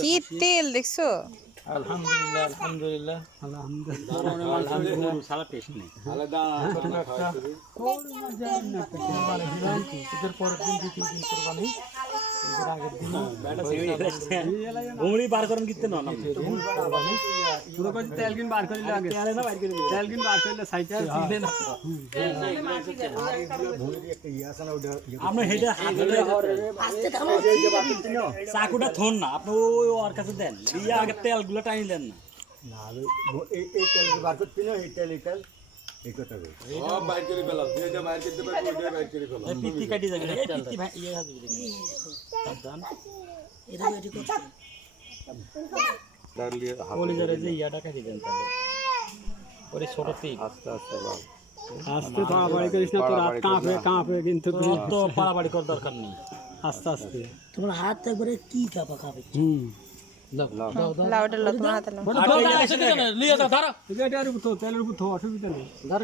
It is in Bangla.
কি তেল দেখছো? আলহামদুলিল্লাহ আলহামদুলিল্লাহ আলহামদুলিল্লাহ সারা টেস্ট নেই আলাদা ঈদের পরের দিন 2-3 দিন কোরবানি ঈদের আগের দিন ঘুমড়ি বার করেন কিতে না কোরবানি পুরো কাজ তেল কিন বার করিলে আগে তেল না বার করিলে তেল কিন বার করিলে সাইতে দিলে না আপনি হেডা আস্তে থামো চাকুটা থন না আপনি ওই ওর কাছে দেন দিয়া আগে তেলগুলো টানিলেন না না এই তেল বার করতে না এই তেল এই কথা কই সব বাইর করে ফেলাও তুই এটা বাইর করতে পারবি ওটা বাইর করে ফেলাও এই পিত্তি কাটি যাবে এই পিত্তি ভাই ইয়ে হাত দিবি সাবধান এটা এটি করতে দাঁড়িয়ে কলিজারে যে ইয়াটা কাটি দেন তাহলে ওরে ছোটতেই আস্তে আস্তে বাবা আস্তে পাড়াবাড়ি করিস না তোর হাত কাঁপে কিন্তু তো পাড়াবাড়ি করার দরকার নেই আস্তে আস্তে তোমার হাত একবারে কি কাঁপা কাঁপে লাউডা লো তোমার হাতে লাও নিয়ে যা ধরো এটা আর উপর তো তেলের উপর তো অসুবিধা নেই ধর